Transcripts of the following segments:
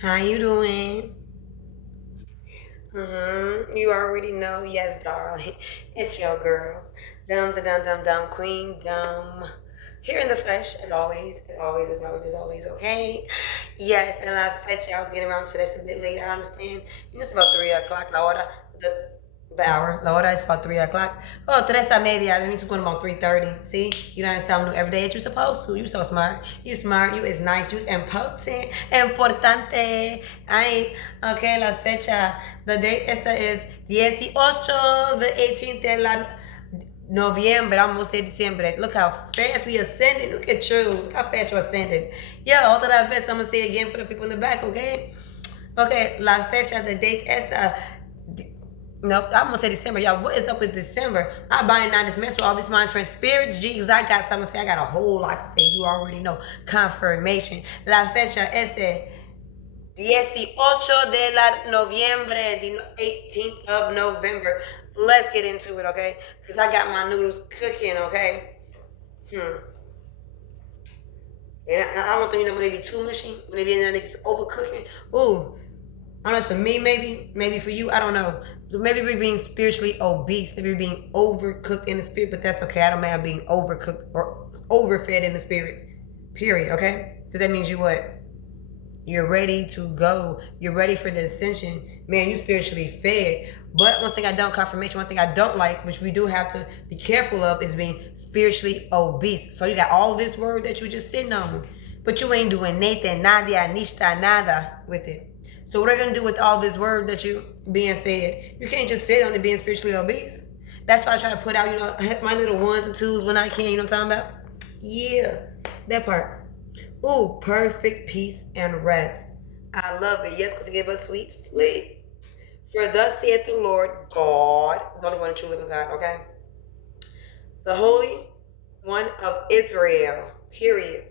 How you doing? You already know. Yes, darling. It's your girl. Dumb queen. Dumb. Here in the flesh, as always, okay? Yes, and I fetch you. I was getting around to this a bit late. I understand. It's about 3 o'clock. The hour. La hora is about 3 o'clock. Oh, 3:30. That means it's going about 3:30. See? You don't understand new every day that you're supposed to. You so smart. You smart. You is nice. You is important. Importante. Ay, okay, la fecha. The date esta is 18, the 18th de la November, I'm almost say December. Look how fast we ascended. Look at you. Look how fast you ascended. Yeah, all that fast. I'm gonna say it again for the people in the back, okay? Okay, la fecha, the date esta. Nope, I'm gonna say December. Y'all, what is up with December? I buying not this mess with all these monitoring spirits, G, because I got something to say. I got a whole lot to say. You already know. Confirmation. La fecha este 18 de la noviembre, the 18th of November. Let's get into it, okay? Because I got my noodles cooking, okay? And I don't think when they be too mushy, when they be in there, they just overcooking. Ooh, I don't know, for me, maybe for you, I don't know. So maybe we're being spiritually obese, maybe we're being overcooked in the spirit, but that's okay. I don't mind being overcooked or overfed in the spirit. Period, okay? Because that means you what? You're ready to go. You're ready for the ascension. Man, you spiritually fed. But one thing I don't, confirmation, one thing I don't like, which we do have to be careful of, is being spiritually obese. So you got all this word that you just sitting on, but you ain't doing nothing, nada, nishta, nada with it. So what are you going to do with all this word that you being fed? You can't just sit on it being spiritually obese. That's why I try to put out, my little ones and twos when I can, you know what I'm talking about? Yeah, that part. Ooh, perfect peace and rest. I love it. Yes, because it gives us sweet sleep. For thus saith the Lord God, the only one true living God, okay? The Holy One of Israel, period.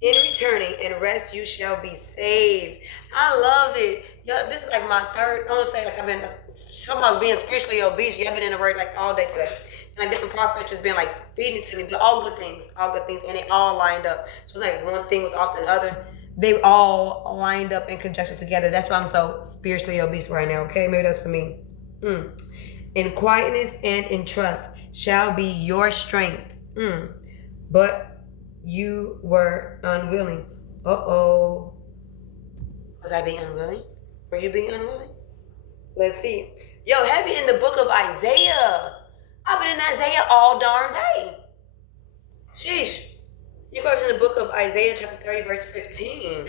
In returning and rest, you shall be saved. I love it. Yo, this is like my third. I want to say like I've been somehow being spiritually obese. Yeah, I've been in the word like all day today, and like different prophets just been like feeding it to me. But all good things, and they all lined up. So it's like one thing was off the other. They all lined up in conjunction together. That's why I'm so spiritually obese right now. Okay, maybe that's for me. In quietness and in trust shall be your strength. But you were unwilling. Uh-oh. Was I being unwilling? Were you being unwilling? Let's see. Yo, heavy in the book of Isaiah. I've been in Isaiah all darn day. Sheesh. You guys in the book of Isaiah chapter 30 verse 15.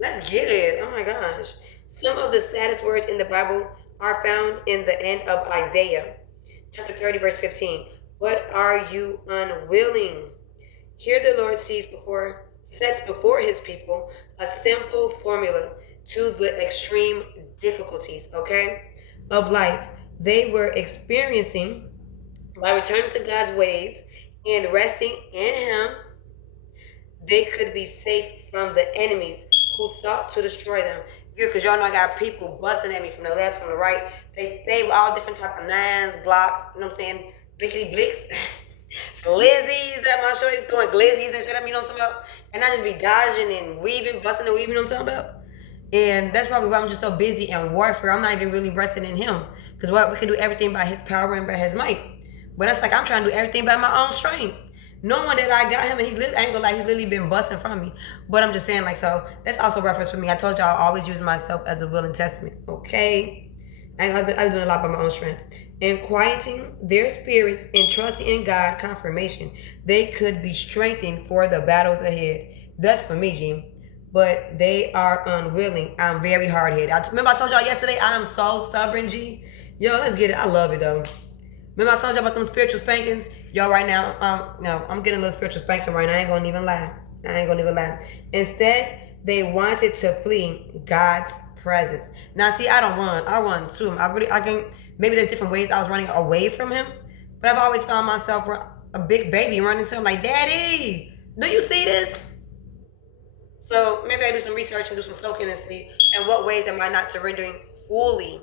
Let's get it. Oh my gosh. Some of the saddest words in the Bible are found in the end of Isaiah chapter 30 verse 15. What are you unwilling? Here the Lord sets before his people a simple formula to the extreme difficulties, okay, of life they were experiencing. By returning to God's ways and resting in him, they could be safe from the enemies who sought to destroy them. Because y'all know I got people busting at me from the left, from the right. They stay with all different type of nines, glocks, you know what I'm saying, blickety blicks. Glizzies at my show, they throwing glizzies and shit at me, you know what I'm talking about? And I just be dodging and weaving, busting and weaving, you know what I'm talking about? And that's probably why I'm just so busy in warfare. I'm not even really resting in him. Because what we can do everything by his power and by his might. But that's like I'm trying to do everything by my own strength. Knowing that I got him and I ain't gonna lie, he's literally been busting from me. But I'm just saying, like, so that's also reference for me. I told y'all I always use myself as a willing testament. Okay? I've been doing a lot by my own strength. In quieting their spirits and trusting in God, confirmation, they could be strengthened for the battles ahead. That's for me, Jim. But they are unwilling. I'm very hard-headed. Remember I told y'all yesterday, I am so stubborn, G? Yo, let's get it. I love it, though. Remember I told y'all about them spiritual spankings? Yo, right now, no, I'm getting a little spiritual spanking right now. I ain't gonna even lie. Instead, they wanted to flee God's presence. Now, see, I run to him. I can, maybe there's different ways I was running away from him, but I've always found myself a big baby running to him like, Daddy, do you see this? So maybe I do some research and do some soaking and see in what ways am I not surrendering fully.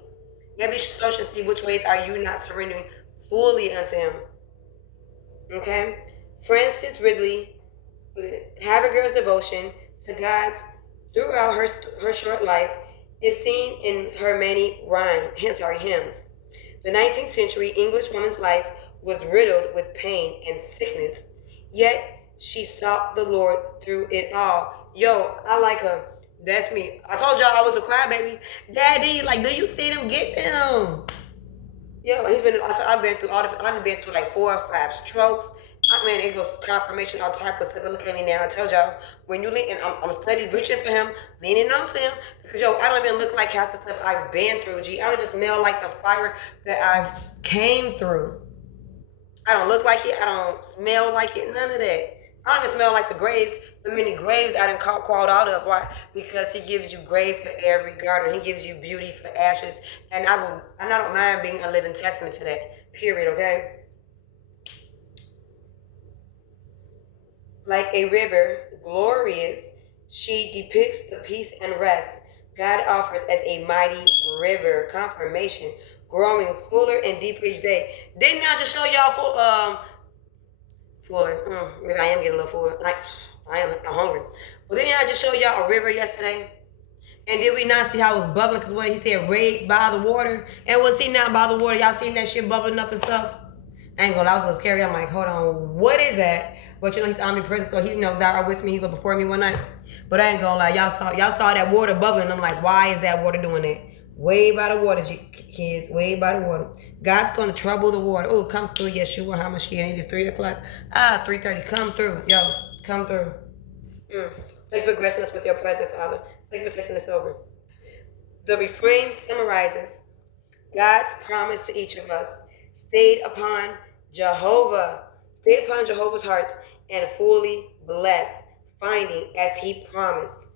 Maybe you should search and see which ways are you not surrendering fully unto him. Okay? Francis Ridley, Have a Girl's Devotion to God's Throughout her short life is seen in her many hymns. The 19th century English woman's life was riddled with pain and sickness, yet she sought the Lord through it all. Yo, I like her. That's me. I told y'all I was a crybaby. Daddy, like, do you see them? Get them. Yo, I've been through I've been through like 4 or 5 strokes. I mean, it goes confirmation, all type of stuff. But look at me now. I told y'all, when you lean, and I'm steady reaching for him, leaning on to him, because yo, I don't even look like half the stuff I've been through, G. I don't even smell like the fire that I've came through. I don't look like it. I don't smell like it. None of that. I don't even smell like the many graves I done crawled out of. Why? Because he gives you grave for every garden. He gives you beauty for ashes. And I don't mind being a living testament to that. Period, okay? Like a river, glorious, she depicts the peace and rest God offers as a mighty river. Confirmation, growing fuller and deeper each day. Didn't I just show y'all fuller? Maybe I am getting a little fuller. I'm hungry. But didn't I just show y'all a river yesterday? And did we not see how it was bubbling? Because what he said, right by the water. And was he not by the water? Y'all seen that shit bubbling up and stuff? I ain't gonna lie, I was a little scary. I'm like, hold on, what is that? But you know, he's omnipresent, so he thou with me. He go before me one night. But I ain't gonna lie, y'all saw that water bubbling. I'm like, why is that water doing that? Way by the water, kids. Way by the water. God's gonna trouble the water. Oh, come through, Yeshua HaMashiach. It is 3 o'clock. 3:30. Come through, yo. Come through. Thank you for gracing us with your presence, Father. Thank you for taking us over. The refrain summarizes God's promise to each of us. Stayed upon Jehovah's hearts, and fully blessed, finding, as he promised,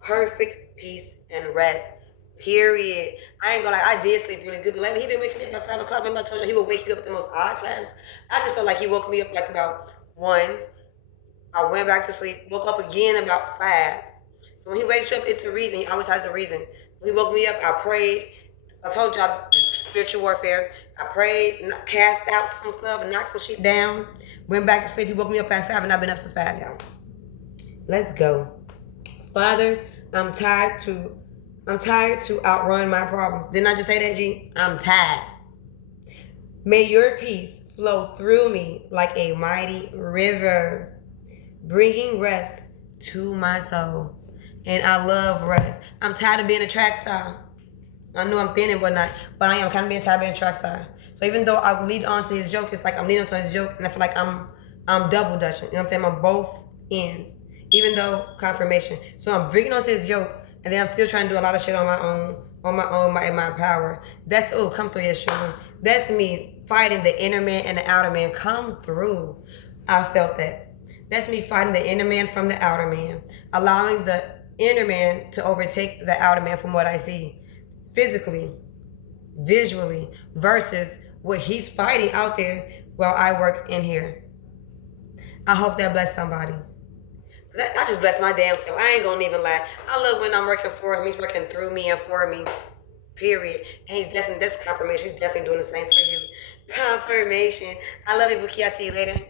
perfect peace and rest. Period. I ain't gonna lie, I did sleep really good, but lately he been waking me up at 5 o'clock. Remember I told you he would wake you up at the most odd times? I just felt like he woke me up like about 1. I went back to sleep, woke up again about 5. So when he wakes you up, it's a reason. He always has a reason. When he woke me up, I prayed. I told y'all spiritual warfare. I prayed, cast out some stuff, knocked some shit down. Went back to sleep. He woke me up at 5, and I've been up since 5, y'all. Let's go. Father, I'm tired to outrun my problems. Didn't I just say that, G? I'm tired. May your peace flow through me like a mighty river, bringing rest to my soul. And I love rest. I'm tired of being a track star. I know I'm thin and whatnot, but I am kind of being tired of being a track star. So even though I lead on to his joke, it's like I'm leading on to his joke, and I feel like I'm double dutching. You know what I'm saying? I'm on both ends. Even though confirmation. So I'm bringing on to his joke, and then I'm still trying to do a lot of shit on my power. That's, come through, Yeshua. That's me fighting the inner man and the outer man. Come through. I felt that. That's me fighting the inner man from the outer man. Allowing the inner man to overtake the outer man from what I see. Physically, visually, versus what he's fighting out there while I work in here. I hope that bless somebody. I just bless my damn self. I ain't gonna even lie. I love when I'm working for him. He's working through me and for me. Period. And that's confirmation. He's definitely doing the same for you. Confirmation. I love you, Buki. I'll see you later.